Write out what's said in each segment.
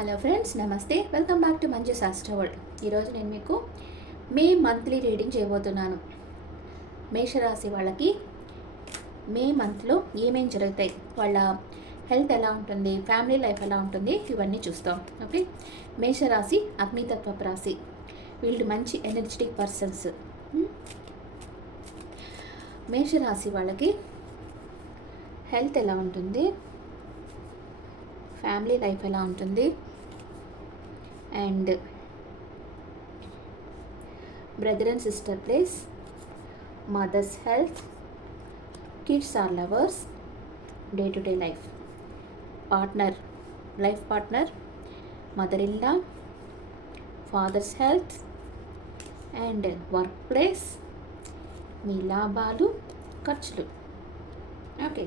Hello friends, నమస్తే. Welcome back to Manju శాస్త్ర world. ఈరోజు నేను మీకు మే మంత్లీ రీడింగ్ చేయబోతున్నాను. మేషరాశి వాళ్ళకి మే మంత్లో ఏమేం జరుగుతాయి, వాళ్ళ హెల్త్ ఎలా ఉంటుంది, ఫ్యామిలీ లైఫ్ ఎలా ఉంటుంది, ఇవన్నీ చూస్తాం. ఓకే. మేషరాశి అగ్నితత్వపు రాశి. వీళ్ళు మంచి ఎనర్జెటిక్ పర్సన్స్. మేషరాశి వాళ్ళకి హెల్త్ ఎలా ఉంటుంది, ఫ్యామిలీ లైఫ్ ఎలా ఉంటుంది, and brother and sister place, mother's health, kids or lovers, day to day life, partner, life partner, mother in law, father's health, and work place, మీ లాభాలు, ఖర్చులు. ఓకే.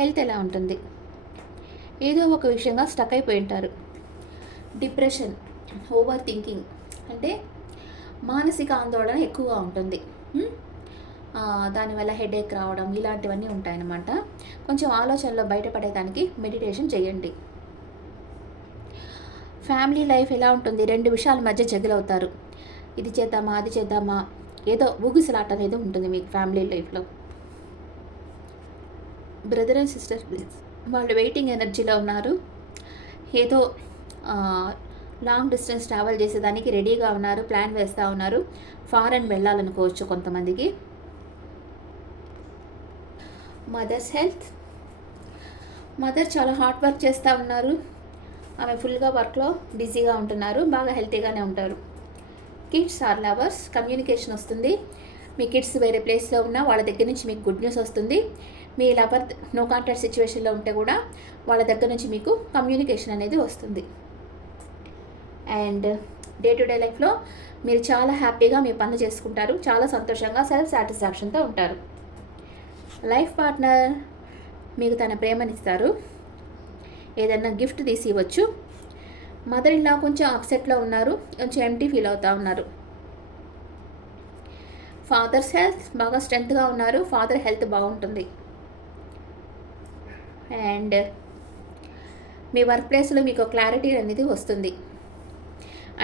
హెల్త్ ఎలా ఉంటుంది, ఏదో ఒక విషయంగా స్టక్ అయిపోయి ఉంటారు. డిప్రెషన్, ఓవర్ థింకింగ్, అంటే మానసిక ఆందోళన ఎక్కువగా ఉంటుంది. దానివల్ల హెడేక్ రావడం ఇలాంటివన్నీ ఉంటాయన్నమాట. కొంచెం ఆలోచనలో బయటపడేదానికి మెడిటేషన్ చేయండి. ఫ్యామిలీ లైఫ్ ఎలా ఉంటుంది, రెండు విషయాల మధ్య జగిలవుతారు. ఇది చేద్దామా అది చేద్దామా, ఏదో ఊగిసలాట అనేది ఉంటుంది మీకు ఫ్యామిలీ లైఫ్లో. బ్రదర్ అండ్ సిస్టర్ ప్లీజ్, వాళ్ళు వెయిటింగ్ ఎనర్జీలో ఉన్నారు. ఏదో లాంగ్ డిస్టెన్స్ ట్రావెల్ చేసేదానికి రెడీగా ఉన్నారు, ప్లాన్ వేస్తూ ఉన్నారు. ఫారెన్ వెళ్ళాలనుకోవచ్చు కొంతమందికి. మదర్స్ హెల్త్, మదర్ చాలా హార్డ్ వర్క్ చేస్తూ ఉన్నారు. ఆమె ఫుల్గా వర్క్లో బిజీగా ఉంటున్నారు, బాగా హెల్తీగానే ఉంటారు. కిడ్స్ ఆర్ లవర్స్, కమ్యూనికేషన్ వస్తుంది. మీ కిడ్స్ వేరే ప్లేస్లో ఉన్నా వాళ్ళ దగ్గర నుంచి మీకు గుడ్ న్యూస్ వస్తుంది. మీ లవర్ నో కాంటాక్ట్ సిచ్యువేషన్లో ఉంటే కూడా వాళ్ళ దగ్గర నుంచి మీకు కమ్యూనికేషన్ అనేది వస్తుంది. అండ్ డే టు డే లైఫ్లో మీరు చాలా హ్యాపీగా మీ పనులు చేసుకుంటారు, చాలా సంతోషంగా సెల్ఫ్ సాటిస్ఫాక్షన్తో ఉంటారు. లైఫ్ పార్ట్నర్ మీకు తన ప్రేమనిస్తారు, ఏదన్నా గిఫ్ట్ తీసి ఇవ్వచ్చు. మదర్ ఇన్ లా కొంచెం అప్సెట్లో ఉన్నారు, కొంచెం ఎంటీ ఫీల్ అవుతూ ఉన్నారు. ఫాదర్స్ హెల్త్ బాగా స్ట్రెంగ్త్గా ఉన్నారు, ఫాదర్ హెల్త్ బాగుంటుంది. అండ్ మీ వర్క్ ప్లేస్లో మీకు క్లారిటీ అనేది వస్తుంది.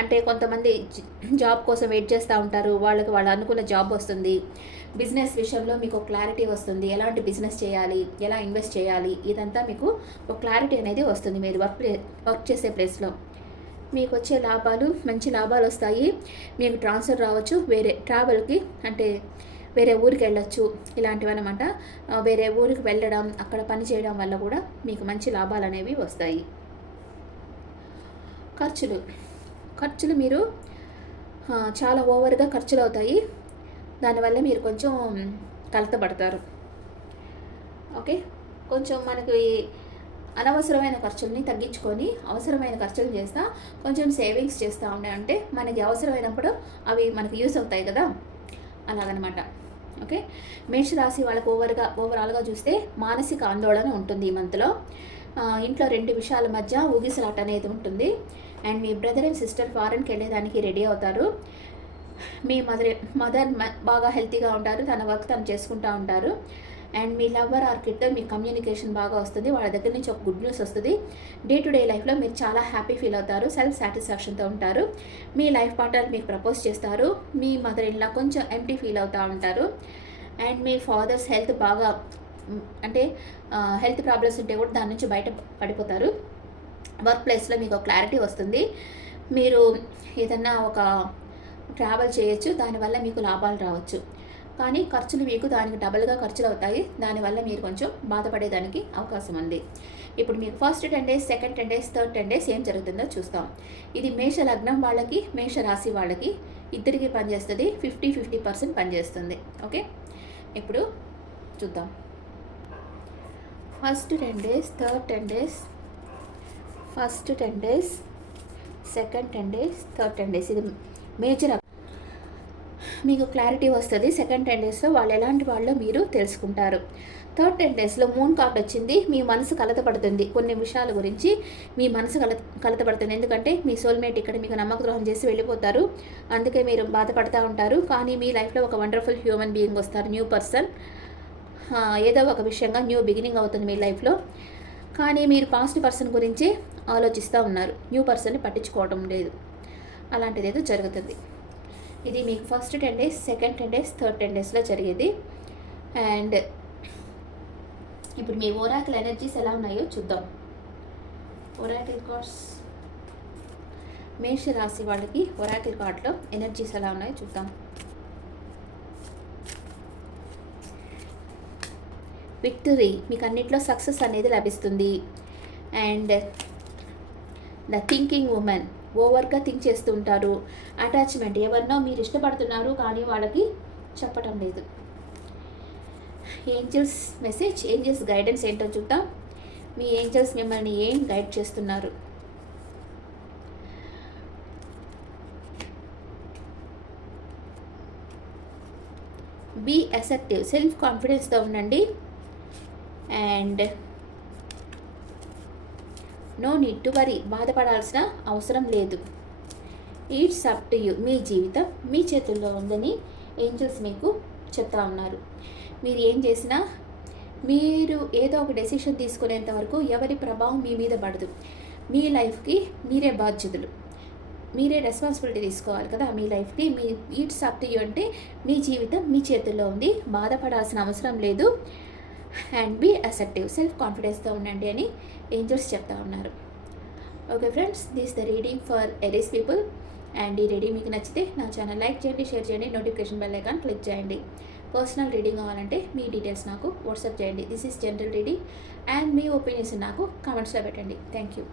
అంటే కొంతమంది జాబ్ కోసం వెయిట్ చేస్తూ ఉంటారు, వాళ్ళకి వాళ్ళు అనుకున్న జాబ్ వస్తుంది. బిజినెస్ విషయంలో మీకు క్లారిటీ వస్తుంది, ఎలాంటి బిజినెస్ చేయాలి, ఎలా ఇన్వెస్ట్ చేయాలి, ఇదంతా మీకు ఒక క్లారిటీ అనేది వస్తుంది. మీరు వర్క్ చేసే ప్లేస్లో మీకు వచ్చే లాభాలు, మంచి లాభాలు వస్తాయి. మీకు ట్రాన్స్ఫర్ రావచ్చు, వేరే ట్రావెల్కి, అంటే వేరే ఊరికి వెళ్ళొచ్చు, ఇలాంటివి అనమాట. వేరే ఊరికి వెళ్ళడం, అక్కడ పని చేయడం వల్ల కూడా మీకు మంచి లాభాలు అనేవి వస్తాయి. ఖర్చులు మీరు చాలా ఓవర్గా ఖర్చులు అవుతాయి, దానివల్ల మీరు కొంచెం కలతపడతారు. ఓకే. కొంచెం మనకి అనవసరమైన ఖర్చుల్ని తగ్గించుకొని అవసరమైన ఖర్చులు చేస్తా కొంచెం సేవింగ్స్ చేస్తూ ఉండే, అంటే మనకి అవసరమైనప్పుడు అవి మనకి యూస్ అవుతాయి కదా, అలాగనమాట. ఓకే. మేషరాశి వాళ్ళకు ఓవరాల్గా చూస్తే మానసిక ఆందోళన ఉంటుంది ఈ మంత్లో. ఇంట్లో రెండు విషయాల మధ్య ఊగిసలాట అనేది ఉంటుంది. అండ్ మీ బ్రదర్ అండ్ సిస్టర్ ఫారెన్కి వెళ్ళేదానికి రెడీ అవుతారు. మీ మదర్ బాగా హెల్తీగా ఉంటారు, తన వర్క్ తను చేసుకుంటూ ఉంటారు. అండ్ మీ లవర్ ఆర్ కిడ్తో మీ కమ్యూనికేషన్ బాగా వస్తుంది, వాళ్ళ దగ్గర నుంచి ఒక గుడ్ న్యూస్ వస్తుంది. డే టు డే లైఫ్లో మీరు చాలా హ్యాపీ ఫీల్ అవుతారు, సెల్ఫ్ సాటిస్ఫాక్షన్తో ఉంటారు. మీ లైఫ్ పార్ట్నర్ మీకు ప్రపోజ్ చేస్తారు. మీ మదర్ ఇన్ లా కొంచెం ఎంటీ ఫీల్ అవుతూ ఉంటారు. అండ్ మీ ఫాదర్స్ హెల్త్ బాగా, అంటే హెల్త్ ప్రాబ్లమ్స్ ఉంటే కూడా దాని నుంచి బయట పడిపోతారు. వర్క్ ప్లేస్లో మీకు ఒక క్లారిటీ వస్తుంది. మీరు ఏదన్నా ఒక ట్రావెల్ చేయొచ్చు, దానివల్ల మీకు లాభాలు రావచ్చు. కానీ ఖర్చులు మీకు దానికి డబల్గా ఖర్చులు అవుతాయి, దానివల్ల మీరు కొంచెం బాధపడేదానికి అవకాశం ఉంది. ఇప్పుడు మీకు first 10 days, second 10 days, third 10 days ఏం జరుగుతుందో చూస్తాం. ఇది మేష లగ్నం వాళ్ళకి, మేష రాశి వాళ్ళకి ఇద్దరికి పనిచేస్తుంది. 50-50% పనిచేస్తుంది. ఓకే. ఇప్పుడు చూద్దాం. First 10 days, third 10 days, first 10 days, second 10 days, third 10 days, ఇది మేజర్ మీకు క్లారిటీ వస్తుంది. సెకండ్ 10 daysలో వాళ్ళు ఎలాంటి వాళ్ళో మీరు తెలుసుకుంటారు. థర్డ్ 10 daysలో మూన్ కార్డ్ వచ్చింది. మీ మనసు కలతపడుతుంది, కొన్ని విషయాల గురించి మీ మనసు కలతపడుతుంది. ఎందుకంటే మీ సోల్మేట్ ఇక్కడ మీకు నమ్మక ద్రోహం చేసి వెళ్ళిపోతారు, అందుకే మీరు బాధపడుతూ ఉంటారు. కానీ మీ లైఫ్లో ఒక వండర్ఫుల్ హ్యూమన్ బీయింగ్ వస్తారు, న్యూ పర్సన్. ఏదో ఒక విషయంగా న్యూ బిగినింగ్ అవుతుంది మీ లైఫ్లో. కానీ మీరు పాస్ట్ పర్సన్ గురించి ఆలోచిస్తూ ఉన్నారు, న్యూ పర్సన్ని పట్టించుకోవడం లేదు. అలాంటిది ఏదో జరుగుతుంది. ఇది మీకు first 10 days, second 10 days, third 10 daysలో జరిగేది. అండ్ ఇప్పుడు మీ ఓరాకిల్ ఎనర్జీస్ ఎలా ఉన్నాయో చూద్దాం. ఓరాకిల్ కార్డ్స్, మేష రాశి వాళ్ళకి ఒరాకిల్ కార్డ్లో ఎనర్జీస్ ఎలా ఉన్నాయో చూద్దాం. విక్టరీ, మీకు అన్నిట్లో సక్సెస్ అనేది లభిస్తుంది. అండ్ ద థింకింగ్ ఉమెన్, ఓవర్గా థింక్ చేస్తూ ఉంటారు. అటాచ్మెంట్, ఎవరినో మీరు ఇష్టపడుతున్నారు కానీ వాళ్ళకి చెప్పటం లేదు. ఏంజల్స్ మెసేజ్, ఏంజల్స్ గైడెన్స్ ఏంటో చూద్దాం. మీ ఏంజల్స్ మిమ్మల్ని ఏం గైడ్ చేస్తున్నారు? బీ అసర్టివ్, సెల్ఫ్ కాన్ఫిడెన్స్తో ఉండండి. And no need to worry, బాధపడాల్సిన అవసరం లేదు. ఇట్స్ అప్ టు యూ, మీ జీవితం మీ చేతుల్లో ఉందని ఏంజల్స్ మీకు చెప్తా ఉన్నారు. మీరు ఏం చేసినా, మీరు ఏదో ఒక డెసిషన్ తీసుకునేంత వరకు ఎవరి ప్రభావం మీ మీద పడదు. మీ లైఫ్కి మీరే బాధ్యతలు, మీరే రెస్పాన్సిబిలిటీ తీసుకోవాలి కదా మీ లైఫ్కి. Me it's up to you అంటే మీ జీవితం మీ చేతుల్లో ఉంది, బాధపడాల్సిన అవసరం లేదు. అండ్ బీ అసర్టివ్, సెల్ఫ్ కాన్ఫిడెన్స్తో ఉండండి అని ఏంజల్స్ చెప్తా ఉన్నారు. Okay friends, this the reading for Aries people. And ఈ రీడింగ్ మీకు నచ్చితే నా ఛానల్ లైక్ చేయండి, షేర్ చేయండి, నోటిఫికేషన్ బెల్ ఐకాన్ క్లిక్ చేయండి. పర్సనల్ రీడింగ్ కావాలంటే మీ డీటెయిల్స్ నాకు వాట్సాప్ చేయండి. This is general reading. And me opinions నాకు కామెంట్స్లో పెట్టండి. Thank you.